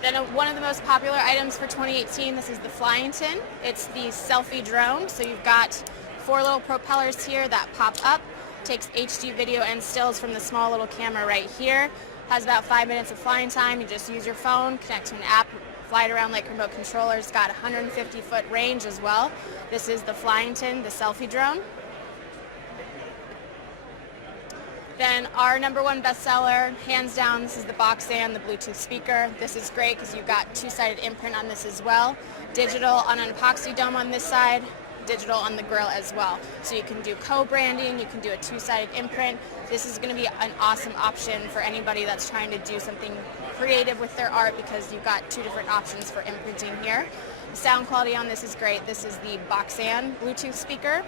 Then one of the most popular items for 2018, this is the Flyington. It's the selfie drone. So you've got 4 little propellers here that pop up, takes HD video and stills from the small little camera right here. Has about 5 minutes of flying time. You just use your phone, connect to an app, fly it around like remote controller. It's got 150-foot range as well. This is the Flyington, the selfie drone. Then our #1 bestseller, hands down, this is the Boxan, the Bluetooth speaker. This is great because you've got 2-sided imprint on this as well. Digital on an epoxy dome on this side, digital on the grill as well. So you can do co-branding, you can do a 2-sided imprint. This is going to be an awesome option for anybody that's trying to do something creative with their art because you've got 2 different options for imprinting here. The sound quality on this is great. This is the Boxan Bluetooth speaker.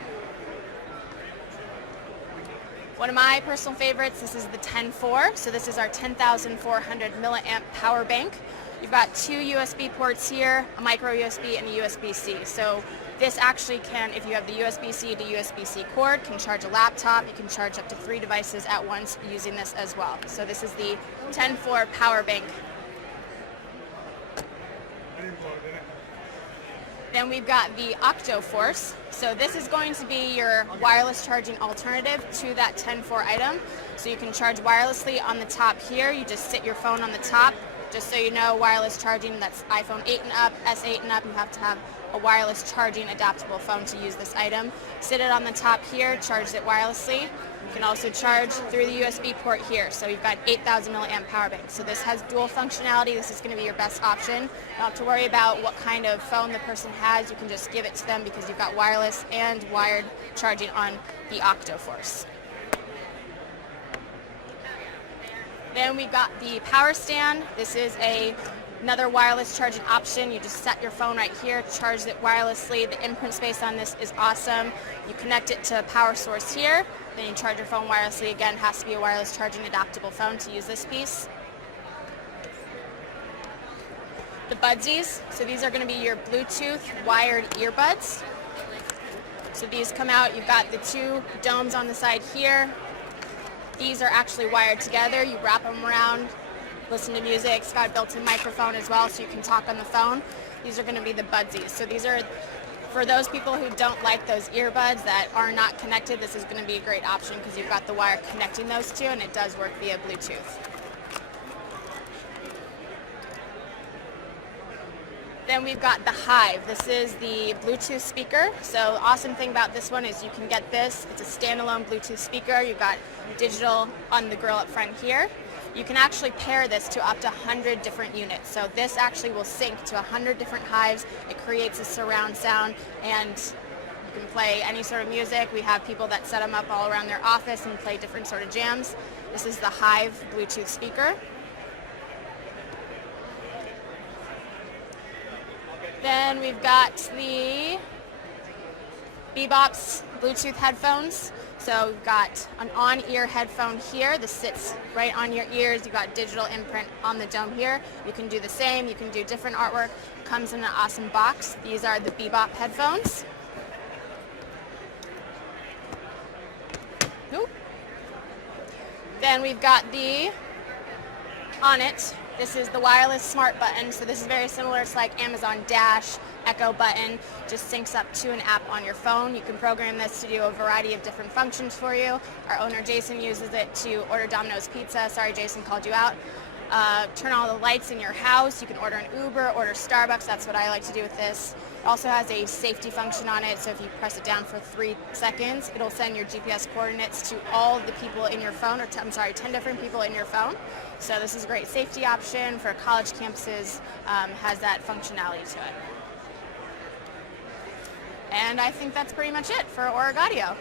One of my personal favorites, this is the 10-4. So this is our 10,400 milliamp power bank. You've got 2 USB ports here, a micro USB and a USB-C. So this actually can, if you have the USB-C to USB-C cord, can charge a laptop. You can charge up to 3 devices at once using this as well. So this is the 10-4 power bank. Then we've got the OctoForce. So this is going to be your wireless charging alternative to that 10-4 item. So you can charge wirelessly on the top here. You just sit your phone on the top. Just so you know, wireless charging, that's iPhone 8 and up, S8 and up. You have to have a wireless charging adaptable phone to use this item. Sit it on the top here, charge it wirelessly. You can also charge through the USB port here. So you've got 8,000 milliamp power bank. So this has dual functionality. This is going to be your best option. You don't have to worry about what kind of phone the person has. You can just give it to them because you've got wireless and wired charging on the OctoForce. Then we've got the power stand. This is another wireless charging option. You just set your phone right here, charge it wirelessly. The imprint space on this is awesome. You connect it to a power source here, then you charge your phone wirelessly. Again, it has to be a wireless charging adaptable phone to use this piece. The Budsies, so these are going to be your Bluetooth wired earbuds. So these come out, you've got the 2 domes on the side here. These are actually wired together. You wrap them around, listen to music. It's got a built-in microphone as well, so you can talk on the phone. These are going to be the Budsies. So these are for those people who don't like those earbuds that are not connected. This is going to be a great option because you've got the wire connecting those 2, and it does work via Bluetooth. Then we've got the Hive. This is the Bluetooth speaker. So the awesome thing about this one is you can get this. It's a standalone Bluetooth speaker. You've got digital on the grill up front here. You can actually pair this to up to 100 different units. So this actually will sync to 100 different Hives. It creates a surround sound, and you can play any sort of music. We have people that set them up all around their office and play different sort of jams. This is the Hive Bluetooth speaker. Then we've got the Bebop's Bluetooth headphones. So we've got an on-ear headphone here. This sits right on your ears. You've got digital imprint on the dome here. You can do the same. You can do different artwork. Comes in an awesome box. These are the Bebop headphones. Oop. Then we've got the On It. This is the wireless smart button. So this is very similar. It's like Amazon Dash, Echo button. Just syncs up to an app on your phone. You can program this to do a variety of different functions for you. Our owner Jason uses it to order Domino's pizza. Sorry, Jason, called you out. Turn all the lights in your house. You can order an Uber, order Starbucks. That's what I like to do with this. It also has a safety function on it, so if you press it down for 3 seconds, it'll send your GPS coordinates to all the people in your phone, or 10 different people in your phone. So this is a great safety option for college campuses, has that functionality to it. And I think that's pretty much it for Auric Audio.